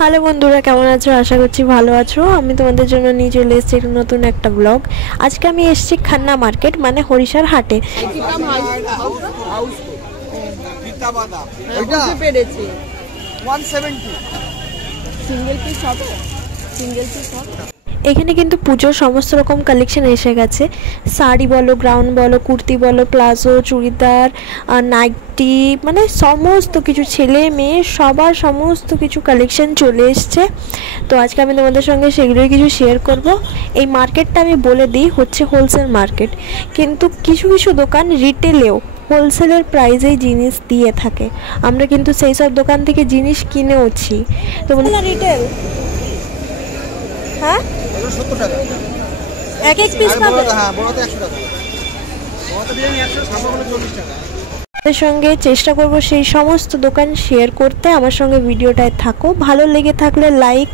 Hello বন্ধুরা, কেমন আছো? আশা করছি ভালো আছো। আমি তোমাদের জন্য নিয়ে চলে এসেছি নতুন একটা ব্লগ। আজকে আমি এসেছি খান্না মার্কেট মানে হরিশার হাটে। এখানে কিন্তু পুজোর সমস্ত রকম কালেকশন এসে গেছে। শাড়ি বলো, গ্রাউন্ড বলো, কুর্তি বলো, প্লাজো, চুড়িদার, নাইটি, মানে সমস্ত কিছু, ছেলে মেয়ে সবার সমস্ত কিছু কালেকশন চলে এসছে। তো আজকে আমি তোমাদের সঙ্গে সেগুলোই কিছু শেয়ার করব। এই মার্কেটটা আমি বলে দিই হচ্ছে হোলসেল মার্কেট, কিন্তু কিছু কিছু দোকান রিটেলেও হোলসেলের প্রাইসেই জিনিস দিয়ে থাকে। আমরা কিন্তু সেই সব দোকান থেকে জিনিস কিনেওছি। তো রিটেল, হ্যাঁ 70 টাকা এক এক পিস পাবে। হ্যাঁ, বড়তে 100 টাকা, বড়তে বিরিয়ানি 100, সাদা হলো 40 টাকা। আপনাদের সঙ্গে চেষ্টা করব সেই সমস্ত দোকান শেয়ার করতে। আমার সঙ্গে ভিডিওটায় থাকো, ভালো লেগে থাকলে লাইক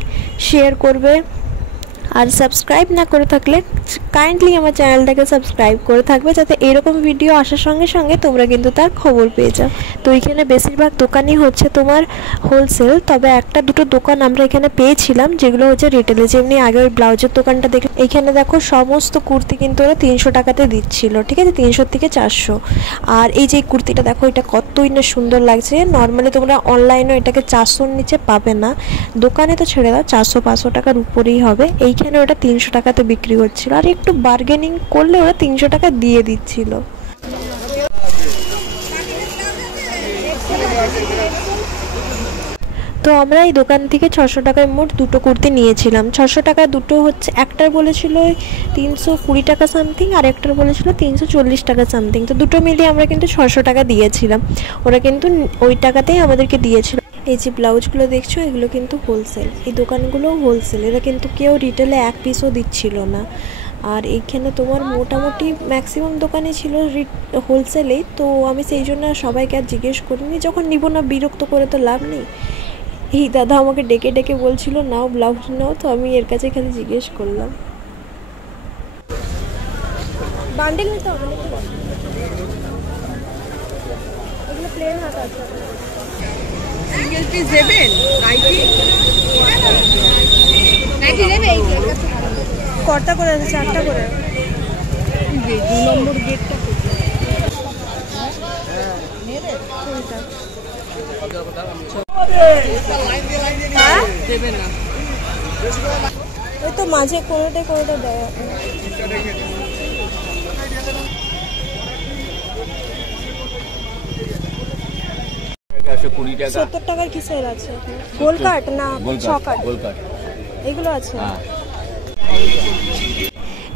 শেয়ার করবে, আর সাবস্ক্রাইব না করে থাকলে কাইন্ডলি আমার চ্যানেলটাকে সাবস্ক্রাইব করে থাকবে, যাতে এরকম ভিডিও আসার সঙ্গে সঙ্গে তোমরা কিন্তু তার খবর পেয়ে যাও। তো এখানে বেশিরভাগ দোকানই হচ্ছে তোমার হোলসেল, তবে একটা দুটো দোকান আমরা এখানে পেয়েছিলাম যেগুলো হচ্ছে রিটেলে। যেমনি আগে ওই ব্লাউজের দোকানটা দেখলাম, এখানে দেখো সমস্ত কুর্তি কিন্তু ওরা 300 টাকাতে দিচ্ছিল, ঠিক আছে, 300 থেকে 400। আর এই যে কুর্তিটা দেখো, এটা কতই না সুন্দর লাগছে। নর্মালি তোমরা অনলাইনেও এটাকে 400-র নিচে পাবে না, দোকানে তো ছেড়ে দাও 400-500 টাকার উপরেই হবে। এইখানে ওটা 300 টাকাতে বিক্রি করছিল, আর একটু বার্গেনিং করলে ওরা 300 টাকা দিয়ে দিচ্ছিল। তো আমরা এই দোকান থেকে 600 টাকায় মোট দুটো কুর্তি নিয়েছিলাম। 600 টাকা দুটো হচ্ছে, একটার বলেছিল 320 টাকা সামথিং, আর একটার বলেছিল 340 টাকা সামথিং। তো দুটো মিলিয়ে আমরা কিন্তু 600 টাকা দিয়েছিলাম, ওরা কিন্তু ওই টাকাতেই আমাদেরকে দিয়েছিল। এই যে ব্লাউজগুলো দেখছো, এগুলো কিন্তু হোলসেল, এই দোকানগুলোও হোলসেল, এরা কিন্তু কেউ রিটেলে এক পিসও দিচ্ছিল না। আর এইখানে তোমার মোটামুটি ম্যাক্সিমাম দোকানে ছিল হোলসেলেই। তো আমি সেই জন্য সবাইকে আর জিজ্ঞেস করিনি, যখন নিব না বিরক্ত করে তো লাভ নেই। এই দাদা আমাকে ডেকে ডেকে বলছিল নাও ব্লাউজ নাও, তো আমি এর কাছে খালি জিজ্ঞেস করলাম। বান্ডেল নিতে হবে নাকি? এগুলো প্লেন হাত আছে, সিঙ্গেল পিস দেবেন? নাইটি নেবে? এই কটা করে আছে? 4টা করে। 2 নম্বর গেটটা দেবে না, ওই তো মাঝে কোনোটা কোনোটা দেয়। $20 টাকা। 70 টাকার কিসের আছে? গোল কাট না ছকাট? গোল কাট এগুলো আছে।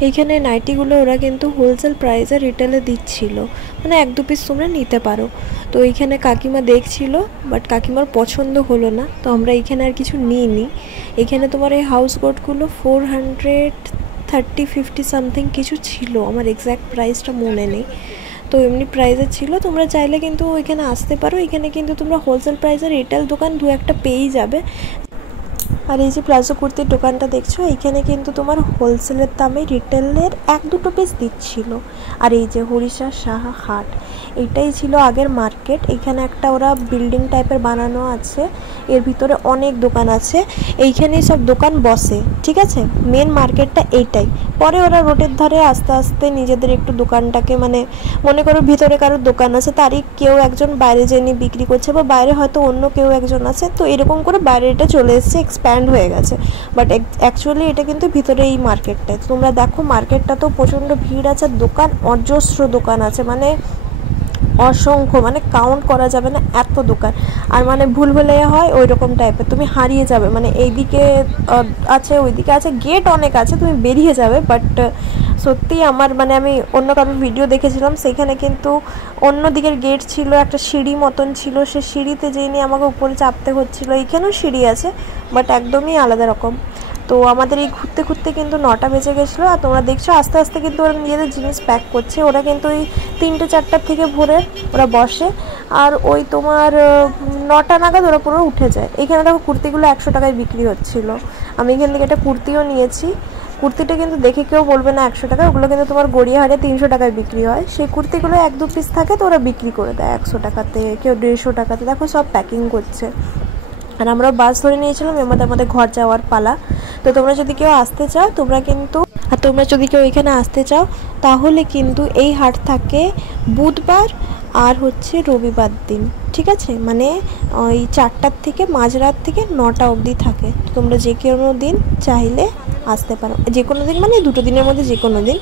এইখানে নাইটিগুলো ওরা কিন্তু হোলসেল প্রাইসে রিটেলে দিচ্ছিল, মানে 1-2 পিস তোমরা নিতে পারো। তো এইখানে কাকিমা দেখছিল, বাট কাকিমার পছন্দ হলো না, তো আমরা এইখানে আর কিছু নিইনি। এখানে তোমার এই হাউস কোটগুলো 430-50 সামথিং কিছু ছিল, আমার এক্স্যাক্ট প্রাইসটা মনে নেই। তো এমনি প্রাইসে ছিল, তোমরা চাইলে কিন্তু এখানে আসতে পারো। এখানে কিন্তু তোমরা হোলসেল প্রাইসে রিটেল দোকান 2-1টা পেয়েই যাবে। আর এই যে প্লাজো কুর্তির দোকানটা দেখছো, এইখানে কিন্তু তোমার হোলসেলের দামে রিটেলের 1-2 পিস দিচ্ছিল। আর এই যে হরিশার সাহা হাট, এইটাই ছিল আগের মার্কেট। এখানে একটা ওরা বিল্ডিং টাইপের বানানো আছে, এর ভিতরে অনেক দোকান আছে, এইখানেই সব দোকান বসে, ঠিক আছে। মেন মার্কেটটা এইটাই। পরে ওরা রোডের ধারে আস্তে আস্তে নিজেদের একটু দোকানটাকে, মানে মনে করো ভিতরে কারোর দোকান আছে, তারই কেউ একজন বাইরে জেনে বিক্রি করছে, বা বাইরে হয়তো অন্য কেউ একজন আছে, তো এরকম করে বাইরে এটা চলে এসছে, এক্সপ্যান্ড হয়ে গেছে। বাট অ্যাকচুয়ালি এটা কিন্তু ভিতরে এই মার্কেটটায়। তোমরা দেখো মার্কেটটা তো প্রচণ্ড ভিড় আছে, দোকান অজস্র দোকান আছে, মানে অসংখ্য, মানে কাউন্ট করা যাবে না এত দোকান। আর মানে ভুল ভুলে হয় ওই রকম টাইপের, তুমি হারিয়ে যাবে, মানে এইদিকে আছে ওইদিকে আছে, গেট অনেক আছে, তুমি বেরিয়ে যাবে। বাট সত্যি আমার, মানে আমি অন্য কারোর ভিডিও দেখেছিলাম, সেখানে কিন্তু অন্য দিকের গেট ছিল, একটা সিঁড়ি মতন ছিল, সে সিঁড়িতে যেয়ে নিয়ে আমাকে উপরে চাপতে হচ্ছিলো। এইখানেও সিঁড়ি আছে, বাট একদমই আলাদা রকম। তো আমাদের এই ঘুরতে ঘুরতে কিন্তু 9টা বেজে গেছিলো। আর তোমরা দেখছো আস্তে আস্তে কিন্তু ওরা নিজেদের জিনিস প্যাক করছে। ওরা কিন্তু ওই 3টে-4টার থেকে ভোরে ওরা বসে, আর ওই তোমার 9টা নাগাদ ওরা পুরো উঠে যায়। এখানে দেখো কুর্তিগুলো 100 টাকায় বিক্রি হচ্ছিলো। আমি এখান থেকে একটা কুর্তিও নিয়েছি। কুর্তিটা কিন্তু দেখে কেউ বলবে না 100 টাকা, ওগুলো কিন্তু তোমার গড়িয়াহাটে 300 টাকায় বিক্রি হয়। সেই কুর্তিগুলো 1-2 পিস থাকে, তো ওরা বিক্রি করে দেয় 100 টাকাতে, কেউ 150 টাকাতে। দেখো সব প্যাকিং করছে। আর আমরা বাস ধরে নিয়েছিলাম, আমাদের ঘর যাওয়ার পালা। তো তোমরা যদি কেউ আসতে চাও তোমরা যদি কেউ এখানে আসতে চাও তাহলে কিন্তু এই হাট থাকে বুধবার আর হচ্ছে রবিবার দিন, ঠিক আছে? মানে ওই 4টার থেকে মাঝরাত থেকে 9টা অবধি থাকে। তো তোমরা যে কোনো দিন চাইলে আসতে পারো, যে কোনো দিন মানে 2 দিনের মধ্যে যে কোনো দিন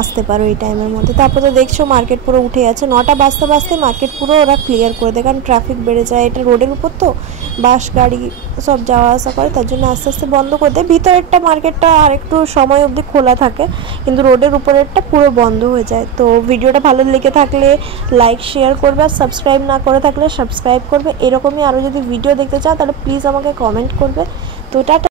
আসতে পারো এই টাইমের মধ্যে। তারপর তো দেখছো মার্কেট পুরো উঠে যাচ্ছে, 9টা বাজতে মার্কেট পুরো ওরা ক্লিয়ার করে দেয়, কারণ ট্রাফিক বেড়ে যায়। এটা রোডের উপর তো বাস গাড়ি সব যাওয়া আসা করে, তার জন্য আস্তে আস্তে বন্ধ করে দেয়। ভিতরেরটা মার্কেটটা আর একটু সময় অবধি খোলা থাকে, কিন্তু রোডের উপরেরটা পুরো বন্ধ হয়ে যায়। তো ভিডিওটা ভালো লেগে থাকলে লাইক শেয়ার করবে, আর সাবস্ক্রাইব না করে থাকলে সাবস্ক্রাইব করবে। এরকমই আরও যদি ভিডিও দেখতে চাও তাহলে প্লিজ আমাকে কমেন্ট করবে। তো টাটা।